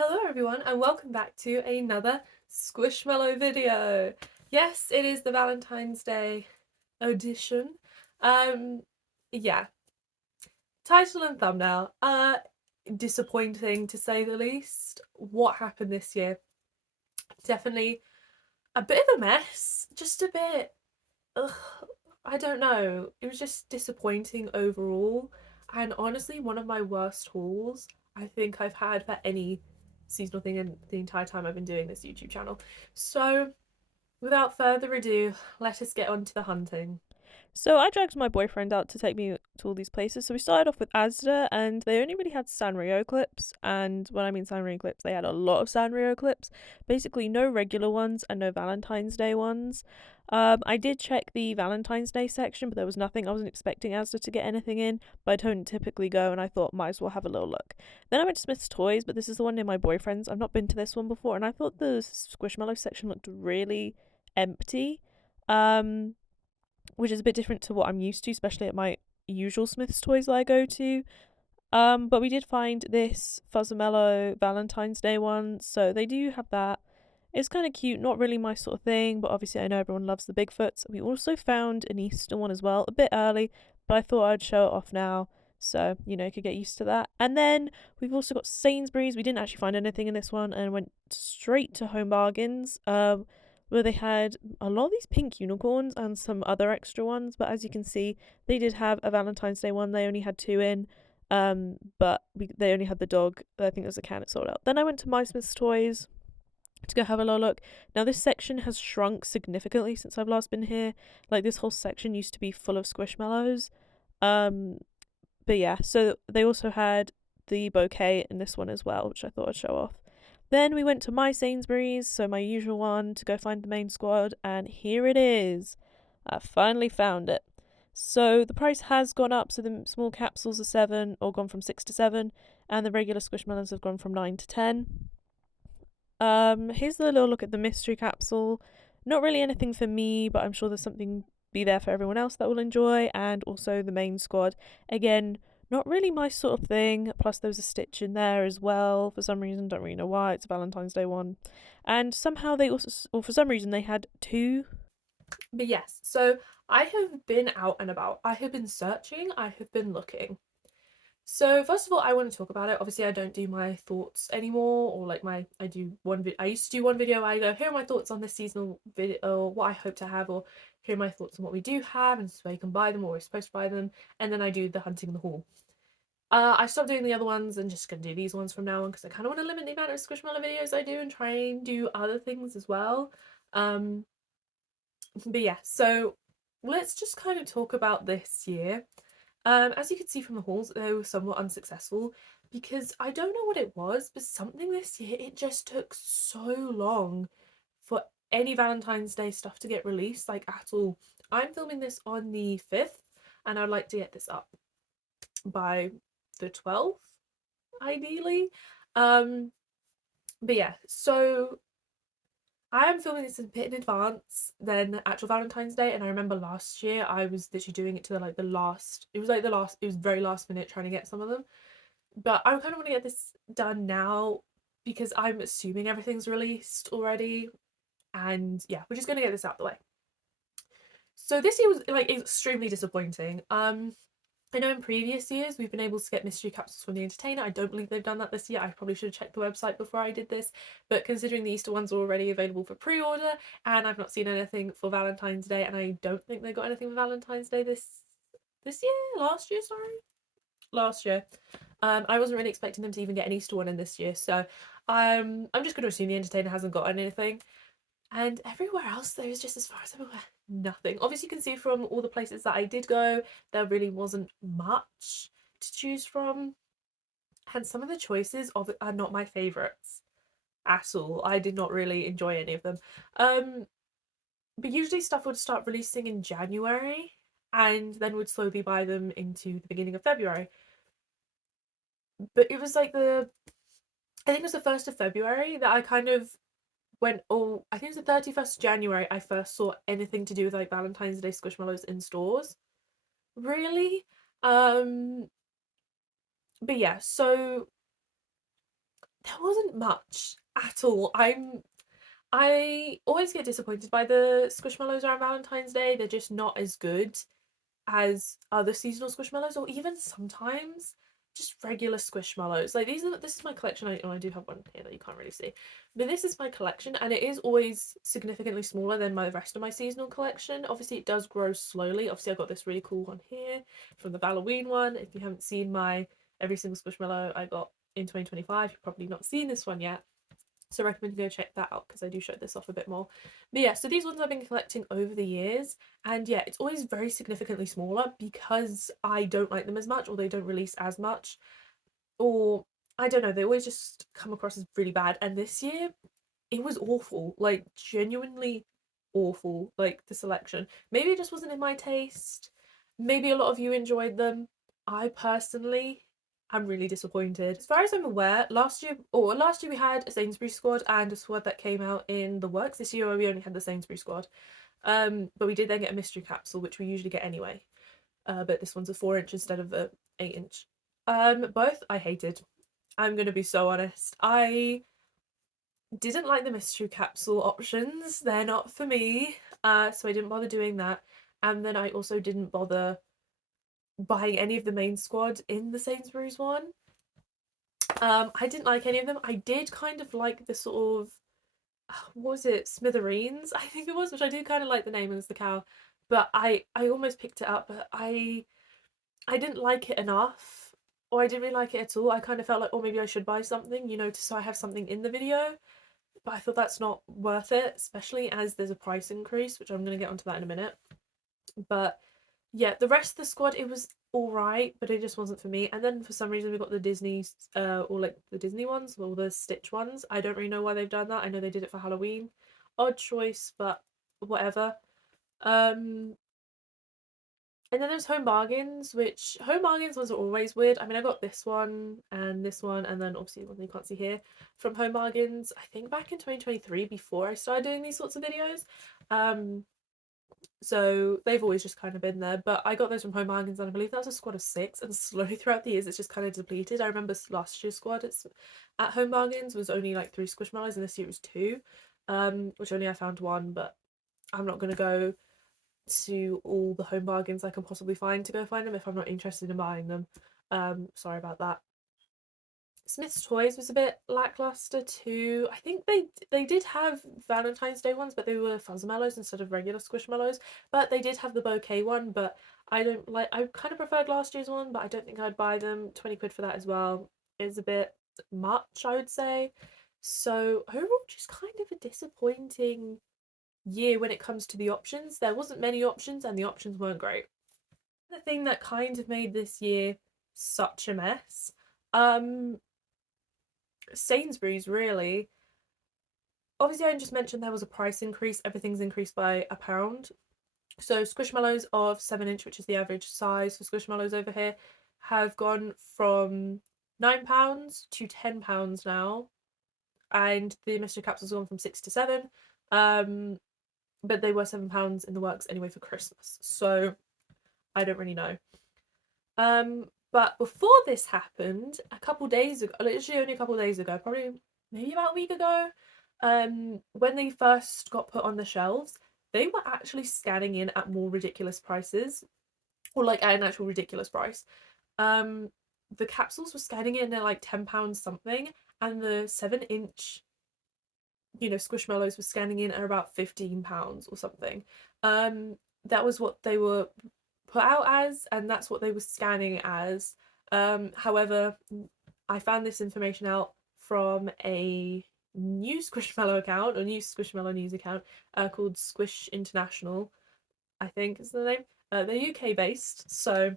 Hello everyone and welcome back to another Squishmallow video. Yes, it is the Valentine's Day edition. Um yeah, title and thumbnail. Disappointing to say the least. What happened this year? Definitely a bit of a mess. Just a bit ugh, I don't know. It was just disappointing overall. And honestly, one of my worst hauls I think I've had for any seasonal thing in the entire time I've been doing this YouTube channel. So, without further ado, let us get on to the hunting. So I dragged my boyfriend out to take me to all these places. So we started off with Asda, and they only really had Sanrio clips. And when I mean Sanrio clips, they had a lot of Sanrio clips. Basically, no regular ones and no Valentine's Day ones. I did check the Valentine's Day section, but there was nothing. I wasn't expecting Asda to get anything in, but I don't typically go, and I thought might as well have a little look. Then I went to Smith's Toys, but this is the one near my boyfriend's. I've not been to this one before, and I thought the Squishmallow section looked really empty. Um, which is a bit different to what I'm used to, especially at my usual Smith's Toys that I go to. But we did find this Fuzzamello Valentine's Day one, so they do have that. It's kind of cute, not really my sort of thing, but obviously I know everyone loves the Bigfoots. We also found an Easter one as well, a bit early, but I thought I'd show it off now, so you could get used to that. And then we've also got Sainsbury's. We didn't actually find anything in this one, and went straight to Home Bargains, where they had a lot of these pink unicorns and some other extra ones. But as you can see, they did have a Valentine's Day one. They only had two in. They only had the dog. I think it was a cat. It sold out. Then I went to My Smith's Toys to go have a little look. Now this section has shrunk significantly since I've last been here. Like this whole section used to be full of squishmallows. Um, but yeah, so they also had the bouquet in this one as well, which I thought I'd show off. Then we went to my Sainsbury's, so my usual one, to go find the main squad, and here it is. I finally found it. So the price has gone up, so the small capsules are 7, or gone from 6 to 7, and the regular squishmallows have gone from 9 to 10. Here's a little look at the mystery capsule. Not really anything for me, but I'm sure there's something be there for everyone else that will enjoy, and also the main squad. Again, not really my sort of thing. Plus, there was a Stitch in there as well for some reason. Don't really know why. It's a Valentine's Day one, and somehow they also, or for some reason, they had two. But yes, so I have been out and about. I have been searching, I have been looking. So first of all, I want to talk about it. Obviously, I don't do my thoughts anymore, or like I used to do one video. I go, here are my thoughts on this seasonal video, or what I hope to have, or here are my thoughts on what we do have, and so you can buy them, or we're supposed to buy them, and then I do the hunting and the haul. I stopped doing the other ones and just gonna do these ones from now on because I kind of want to limit the amount of Squishmallow videos I do and try and do other things as well. Um, but yeah, so let's just kind of talk about this year. As you can see from the hauls, they were somewhat unsuccessful because I don't know what it was, but something this year it just took so long for any Valentine's Day stuff to get released, like at all. I'm filming this on the 5th, and I'd like to get this up by the 12th, ideally. Um, but yeah, so I am filming this a bit in advance than actual Valentine's Day, and I remember last year I was literally doing it to like the last. It was like the last. It was very last minute trying to get some of them, but I kind of want to get this done now because I'm assuming everything's released already, and yeah, we're just gonna get this out the way. So this year was like extremely disappointing. I know in previous years we've been able to get mystery capsules from the entertainer. I don't believe they've done that this year. I probably should have checked the website before I did this. But considering the Easter ones are already available for pre-order and I've not seen anything for Valentine's Day, and I don't think they got anything for Valentine's Day this year? Last year, sorry. Last year. I wasn't really expecting them to even get an Easter one in this year, so I'm just gonna assume the entertainer hasn't got anything. And everywhere else, there was just, as far as I'm aware, nothing. Obviously, you can see from all the places that I did go, there really wasn't much to choose from. And some of the choices of it are not my favourites at all. I did not really enjoy any of them. Um, but usually stuff would start releasing in January and then would slowly buy them into the beginning of February. But it was like I think it was the 1st of February that I kind of when I think it was the 31st of January I first saw anything to do with like Valentine's Day Squishmallows in stores. Really? Um but yeah, so there wasn't much at all. I always get disappointed by the squishmallows around Valentine's Day. They're just not as good as other seasonal squishmallows, or even sometimes just regular squishmallows. Like this is my collection. I do have one here that you can't really see, but this is my collection, and it is always significantly smaller than my rest of my seasonal collection. Obviously, it does grow slowly. Obviously, I got this really cool one here from the Halloween one. If you haven't seen my every single squishmallow I got in 2025, you've probably not seen this one yet. So I recommend you go check that out because I do show this off a bit more. But yeah, so these ones I've been collecting over the years, and yeah, it's always very significantly smaller because I don't like them as much, or they don't release as much, or I don't know, they always just come across as really bad. And this year it was awful, like genuinely awful, like the selection. Maybe it just wasn't in my taste. Maybe a lot of you enjoyed them. I personally am really disappointed. As far as I'm aware, last year we had a Sainsbury squad and a squad that came out in the works. This year we only had the Sainsbury squad. But we did then get a mystery capsule, which we usually get anyway. But this one's a 4 inch instead of a 8 inch. Both I hated. I'm gonna be so honest. I didn't like the mystery capsule options. They're not for me. So I didn't bother doing that. And then I also didn't bother buying any of the main squad in the Sainsbury's one. I didn't like any of them. I did kind of like the sort of what was it, Smithereens, I think it was, which I do kind of like the name as the cow. But I almost picked it up, but I didn't like it enough. Or I didn't really like it at all. I kind of felt like, oh, maybe I should buy something, so I have something in the video. But I thought that's not worth it, especially as there's a price increase, which I'm going to get onto that in a minute. But yeah, the rest of the squad, it was all right, but it just wasn't for me. And then for some reason we got the Disney, or like the Disney ones, or the Stitch ones. I don't really know why they've done that. I know they did it for Halloween. Odd choice, but whatever. Um, and then there's Home Bargains, which Home Bargains was always weird. I mean, I got this one, and then obviously the one you can't see here from Home Bargains, I think back in 2023 before I started doing these sorts of videos. Um, so they've always just kind of been there. But I got those from Home Bargains, and I believe that was a squad of 6. And slowly throughout the years, it's just kind of depleted. I remember last year's squad at Home Bargains was only like 3 Squishmallows, and this year it was 2, which only I found one. But I'm not going to go to all the Home Bargains I can possibly find to go find them if I'm not interested in buying them. Sorry about that. Smith's Toys was a bit lackluster too. I think they did have Valentine's Day ones, but they were Fuzzmallows instead of regular Squishmallows. But they did have the bouquet one, but I don't like. I kind of preferred last year's one, but I don't think I'd buy them. 20 quid for that as well is a bit much, I would say. So overall, just kind of a disappointing year when it comes to the options. There wasn't many options, and the options weren't great. The thing that kind of made this year such a mess. Um, Sainsbury's really. Obviously, I just mentioned there was a price increase. Everything's increased by £1. So Squishmallows of 7 inch, which is the average size for Squishmallows over here, have gone from £9 to £10 now, and the mystery capsules have gone from 6 to 7. But they were £7 in the works anyway for Christmas, so I don't really know. But before this happened, a couple days ago, literally only a couple days ago, probably maybe about a week ago, when they first got put on the shelves, they were actually scanning in at more ridiculous prices, or like at an actual ridiculous price. Um, the capsules were scanning in at like £10 something, and the 7 inch, Squishmallows were scanning in at about £15 or something. That was what they were put out as, and that's what they were scanning as. However, I found this information out from a new Squishmallow account, or new Squishmallow news account, called Squish International, I think is the name. They're UK based, so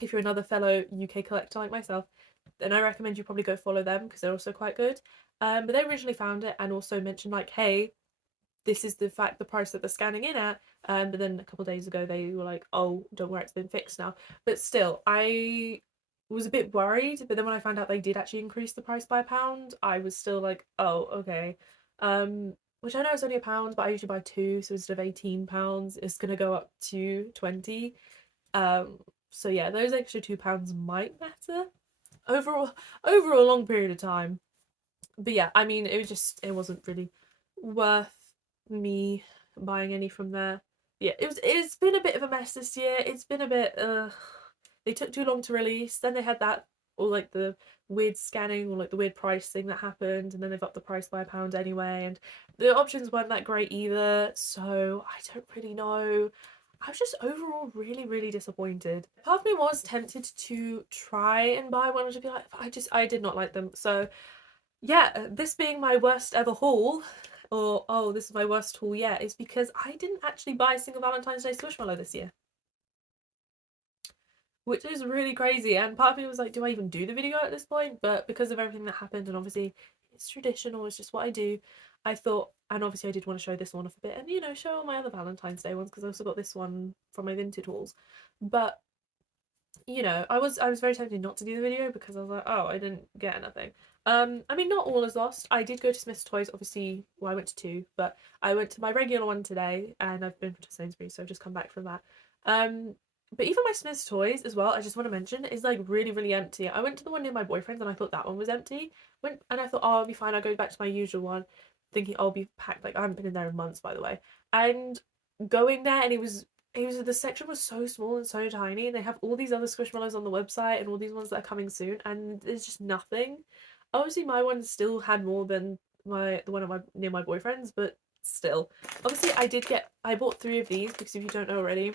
if you're another fellow UK collector like myself, then I recommend you probably go follow them because they're also quite good. But they originally found it and also mentioned like, hey, this is the price that they're scanning in at. But then a couple of days ago they were like, oh, don't worry, it's been fixed now. But still, I was a bit worried. But then when I found out they did actually increase the price by £1, I was still like, oh, okay. Which I know is only £1, but I usually buy two, so instead of £18, it's gonna go up to 20. So yeah, those extra £2 might matter over over a long period of time. But yeah, I mean, it wasn't really worth me buying any from there. Yeah, it's been a bit of a mess this year. It's been a bit they took too long to release. Then they had that, or like the weird scanning, or like the weird price thing that happened, and then they've upped the price by £1 anyway, and the options weren't that great either. So I don't really know. I was just overall really, really disappointed. Part of me was tempted to try and buy one, and to be like, I did not like them. So yeah, this being my worst ever haul, or oh, this is my worst haul yet, is because I didn't actually buy a single Valentine's Day squishmallow this year, which is really crazy. And part of me was like, do I even do the video at this point? But because of everything that happened, and obviously it's traditional, it's just what I do, I thought, and obviously I did want to show this one off a bit, and show all my other Valentine's Day ones because I also got this one from my Vinted hauls. But I was very tempted not to do the video because I was like, oh, I didn't get anything. I mean, not all is lost. I did go to Smith's Toys, obviously. Well, I went to two, but I went to my regular one today, and I've been to Sainsbury's, so I've just come back from that. Um, but even my Smith's Toys as well, I just want to mention, is like really, really empty. I went to the one near my boyfriend's, and I thought that one was empty. Went and I thought, oh, I'll be fine. I'll go back to my usual one, thinking I'll be packed. Like I haven't been in there in months, by the way, and going there, and it was the section was so small and so tiny, and they have all these other squishmallows on the website and all these ones that are coming soon, and there's just nothing. Obviously, my one still had more than the one at near my boyfriend's, but still. Obviously, I bought three of these because if you don't know already,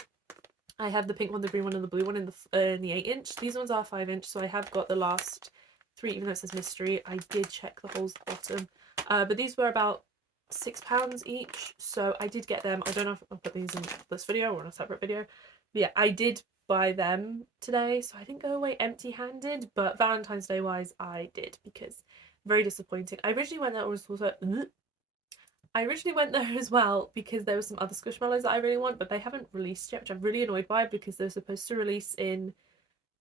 I have the pink one, the green one, and the blue one in the 8 inch. These ones are 5 inch, so I have got the last three, even though it says mystery. I did check the holes at the bottom, but these were about £6 each, so I did get them. I don't know if I'll put these in this video or in a separate video, but yeah, I did buy them today, so I didn't go away empty-handed. But Valentine's Day wise, I did because very disappointing. I originally went there as well because there were some other squishmallows that I really want, but they haven't released yet, which I'm really annoyed by because they're supposed to release in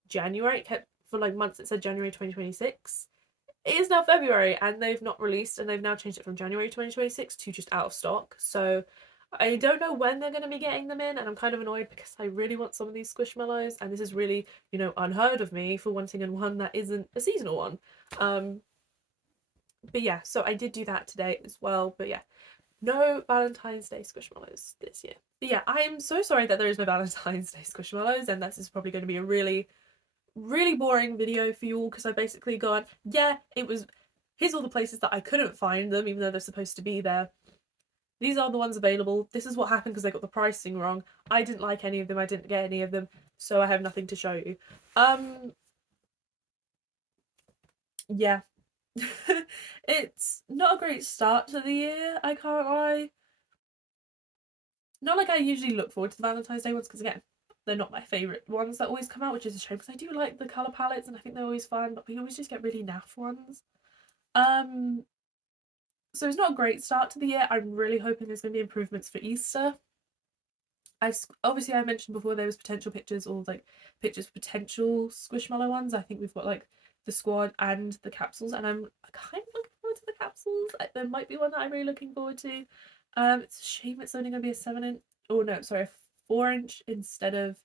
January. It kept for like months, it said January 2026. It is now February and they've not released, and they've now changed it from January 2026 to just out of stock. So I don't know when they're going to be getting them in, and I'm kind of annoyed because I really want some of these squishmallows, and this is really, unheard of me for wanting in one that isn't a seasonal one. Um, but yeah, so I did do that today as well. But yeah, no Valentine's Day squishmallows this year. But yeah, I am so sorry that there is no Valentine's Day squishmallows, and this is probably going to be a really, really boring video for you all because I basically gone, yeah, it was. Here's all the places that I couldn't find them, even though they're supposed to be there. These are the ones available. This is what happened because they got the pricing wrong. I didn't like any of them. I didn't get any of them, so I have nothing to show you. Yeah. It's not a great start to the year, I can't lie. Not like I usually look forward to the Valentine's Day ones because again, they're not my favourite ones that always come out, which is a shame because I do like the colour palettes and I think they're always fun, but we always just get really naff ones. Um, so it's not a great start to the year. I'm really hoping there's going to be improvements for Easter. I mentioned before there was potential pictures, or like pictures for potential squishmallow ones. I think we've got like the squad and the capsules, and I'm kind of looking forward to the capsules. There might be one that I'm really looking forward to. It's a shame it's only going to be a 7 inch. Oh no, sorry, a 4 inch instead of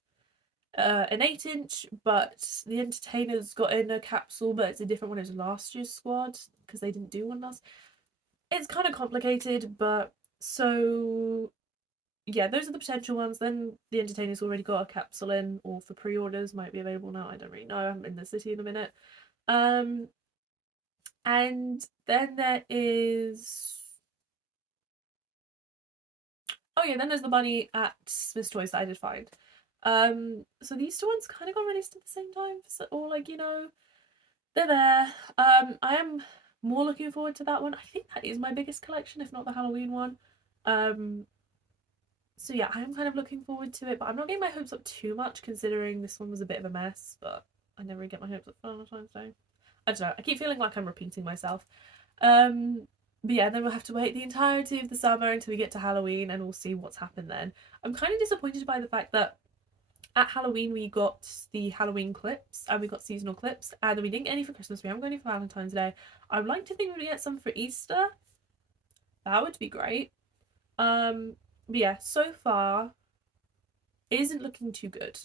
an 8 inch. But the entertainers got in a capsule, but it's a different one. It was last year's squad because they didn't do one last. It's kind of complicated, but so yeah, those are the potential ones. Then the entertainers already got a capsule in, or for pre-orders, might be available now. I don't really know. I'm in the city in a minute. Um, and then there is. Oh yeah, then there's the bunny at Smith's Toys that I did find. So these two ones kind of got released at the same time, so, or like they're there. I am more looking forward to that one. I think that is my biggest collection, if not the Halloween one. Um, so yeah, I am kind of looking forward to it, but I'm not getting my hopes up too much considering this one was a bit of a mess, but I never really get my hopes up for Valentine's Day. I don't know, I keep feeling like I'm repeating myself. Um, but yeah, then we'll have to wait the entirety of the summer until we get to Halloween and we'll see what's happened then. I'm kind of disappointed by the fact that at Halloween we got the Halloween clips and we got seasonal clips, and we didn't get any for Christmas. We haven't got any for Valentine's Day. I would like to think we'd get some for Easter. That would be great. But yeah, so far it isn't looking too good.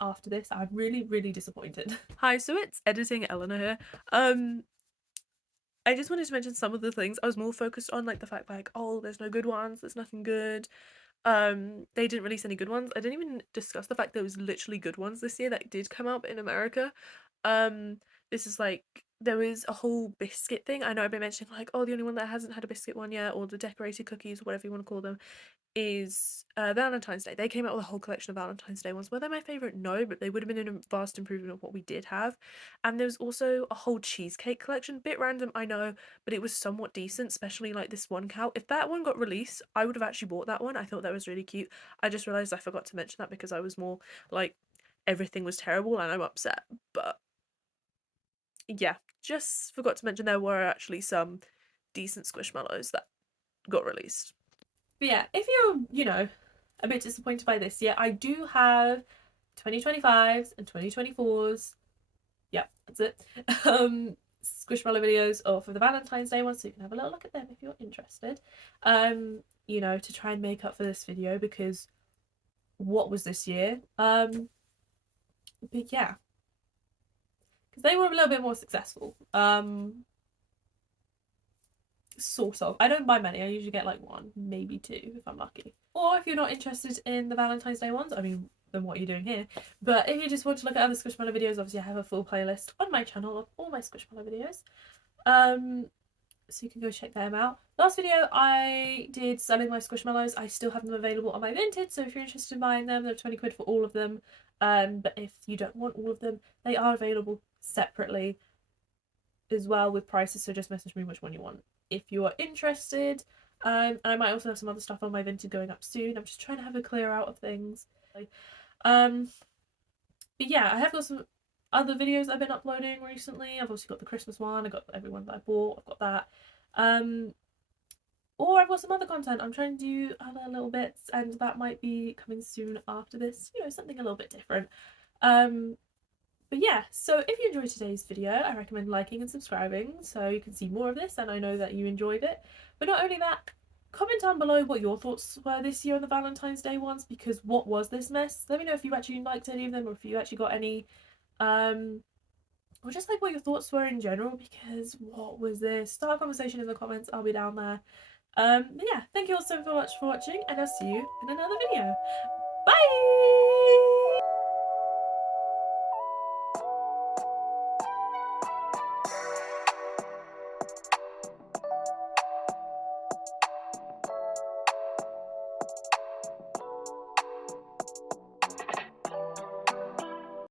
After this, I'm really, really disappointed. Hi, so it's editing Eleanor here. I just wanted to mention some of the things. I was more focused on like the fact like, oh, there's no good ones, there's nothing good. They didn't release any good ones. I didn't even discuss the fact there was literally good ones this year that did come out in America. Um, this is like there was a whole biscuit thing. I know I've been mentioning like, oh, the only one that hasn't had a biscuit one yet, or the decorated cookies, whatever you want to call them, is Valentine's Day. They came out with a whole collection of Valentine's Day ones. Were they my favourite? No, but they would have been a vast improvement of what we did have. And there was also a whole cheesecake collection. Bit random, I know, but it was somewhat decent, especially like this one cow. If that one got released, I would have actually bought that one. I thought that was really cute. I just realised I forgot to mention that because I was more like everything was terrible and I'm upset. But yeah, just forgot to mention there were actually some decent squishmallows that got released. But yeah, if you're, a bit disappointed by this year, I do have 2025s and 2024s. Yeah, that's it. Squishmallow videos or for the Valentine's Day one, so you can have a little look at them if you're interested. To try and make up for this video because what was this year? But yeah, because they were a little bit more successful. Sort of. I don't buy many. I usually get like one, maybe two if I'm lucky. Or if you're not interested in the Valentine's Day ones, I mean, then what are you doing here? But if you just want to look at other Squishmallow videos, obviously I have a full playlist on my channel of all my Squishmallow videos. So you can go check them out. Last video I did selling my Squishmallows. I still have them available on my Vinted, so if you're interested in buying them, they're 20 quid for all of them. But if you don't want all of them, they are available separately as well with prices, so just message me which one you want if you are interested. And I might also have some other stuff on my Vinted going up soon. I'm just trying to have a clear out of things. Um, but yeah, I have got some other videos I've been uploading recently. I've also got the Christmas one. I got everyone that I bought. I've got that. Or I've got some other content. I'm trying to do other little bits, and that might be coming soon after this. Something a little bit different. But yeah, so if you enjoyed today's video, I recommend liking and subscribing so you can see more of this and I know that you enjoyed it. But not only that, comment down below what your thoughts were this year on the Valentine's Day ones, because what was this mess? Let me know if you actually liked any of them or if you actually got any, or just like what your thoughts were in general, because what was this? Start a conversation in the comments, I'll be down there. But yeah, thank you all so much for watching and I'll see you in another video. Bye!